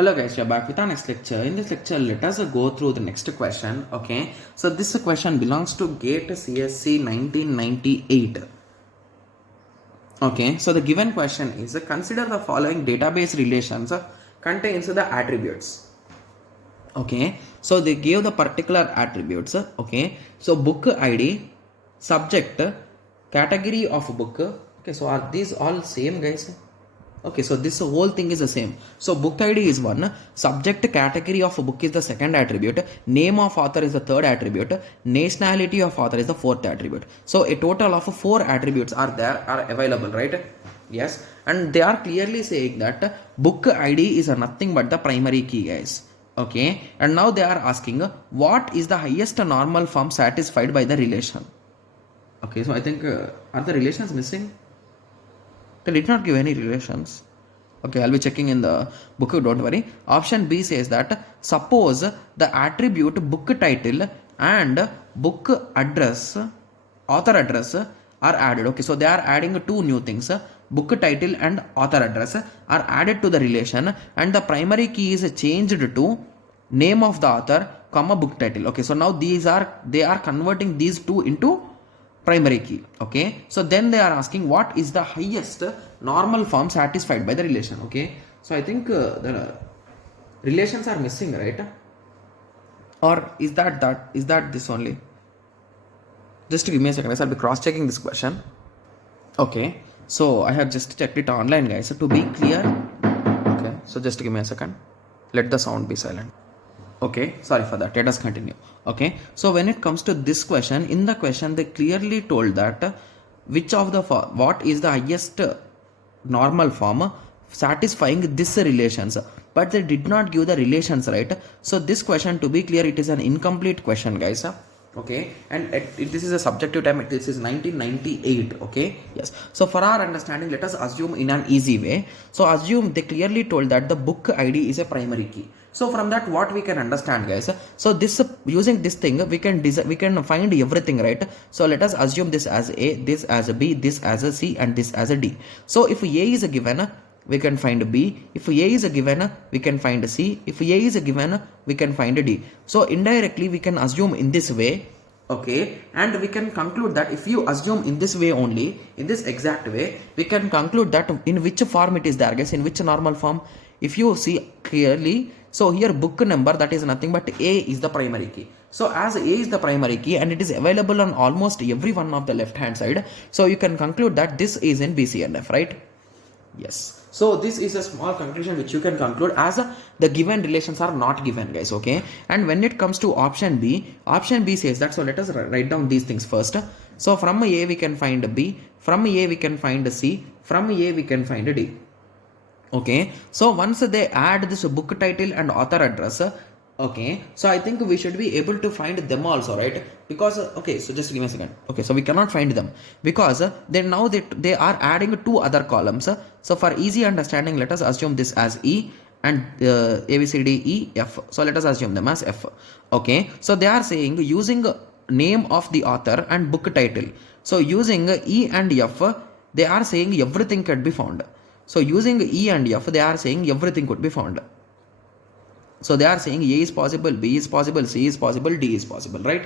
Hello guys, we are back with our next lecture. In this lecture, let us go through the next question. Okay, so this question belongs to GATE CSC 1998. Okay, so the given question is consider the following database relations contains the attributes. Okay, so they gave the particular attributes. Okay, so book ID, subject, category of book. Okay, so are these all same, guys? Okay, so this whole thing is the same. So book ID is one, subject category of book is the second attribute, name of author is the third attribute, nationality of author is the fourth attribute. So a total of 4 attributes are available, right? Yes, and they are clearly saying that book ID is nothing but the primary key, guys. Okay, and now they are asking what is the highest normal form satisfied by the relation. Okay, so I think are the relations missing? They did not give any relations. Okay, I'll be checking in the book, don't worry. Option B says that suppose the attribute book title and book address, author address are added. Okay, so they are adding 2 new things. Book title and author address are added to the relation and the primary key is changed to name of the author, comma book title. Okay, so now they are converting these 2 into primary key. Okay, so then they are asking what is the highest normal form satisfied by the relation. Okay, so I think the relations are missing, right? Or is that this only? Just give me a second, I'll be cross checking this question. Okay, so I have just checked it online, guys, so to be clear. Okay, so just give me a second, let the sound be silent. Okay, sorry for that, let us continue. Okay, so when it comes to this question, in the question they clearly told that which of the what is the highest normal form satisfying this relations, but they did not give the relations, right? So this question, to be clear, it is an incomplete question, guys. Okay, and this is a subjective time, this is 1998. Okay, yes, so for our understanding, let us assume in an easy way. So assume they clearly told that the book ID is a primary key. So from that, what we can understand, guys, so this using this thing we can find everything, right? So let us assume this as A, this as a B, this as a C, and this as a D. So if A is a given, we can find B. If A is a given, we can find C. If A is a given, we can find D. So indirectly we can assume in this way. Okay, and we can conclude that if you assume in this way only, in this exact way, we can conclude that in which form it is there, guys, in which normal form. If you see clearly, so here book number, that is nothing but A is the primary key. So as A is the primary key and it is available on almost every one of the left hand side, so you can conclude that this is in BCNF, right? Yes, so this is a small conclusion which you can conclude as the given relations are not given, guys. Okay, and when it comes to option B says that, so let us write down these things first. So from A we can find B, from A we can find C, from A we can find D. Okay, so once they add this book title and author address, okay, so I think we should be able to find them also, right? Because okay, so just give me a second. Okay, so we cannot find them because they are adding 2 other columns. So for easy understanding, let us assume this as E and A B C D E F. So let us assume them as F. Okay, so they are saying using name of the author and book title. So using E and F, they are saying everything could be found. So using E and F, they are saying everything could be found. So they are saying A is possible, B is possible, C is possible, D is possible, right?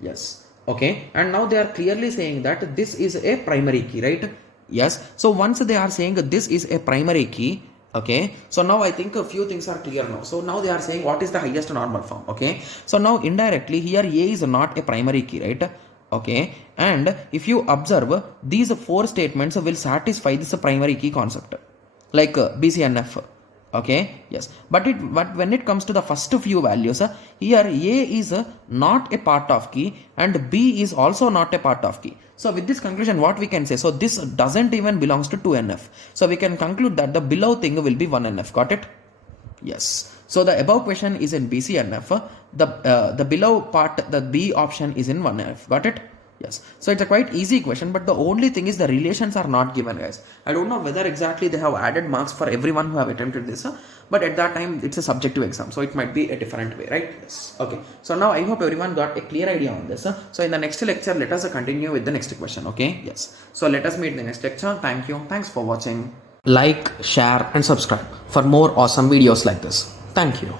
Yes. Okay, and now they are clearly saying that this is a primary key, right? Yes. So once they are saying this is a primary key, okay, so now I think a few things are clear now. So now they are saying what is the highest normal form. Okay, so now indirectly here A is not a primary key, right? Okay, and if you observe, these 4 statements will satisfy this primary key concept, like BCNF. Okay, yes, but when it comes to the first few values, here A is not a part of key and B is also not a part of key. So with this conclusion, what we can say, so this doesn't even belongs to 2NF. So we can conclude that the below thing will be 1NF. Got it? Yes. So the above question is in BCNF. The below part, the B option is in 1NF. Got it? Yes. So it's a quite easy question, but the only thing is the relations are not given, guys. I don't know whether exactly they have added marks for everyone who have attempted this, but at that time it's a subjective exam, so it might be a different way, right? Yes. Okay. So now I hope everyone got a clear idea on this. So in the next lecture, let us continue with the next question. Okay. Yes. So let us meet in the next lecture. Thank you. Thanks for watching. Like, share and subscribe for more awesome videos like this. Thank you.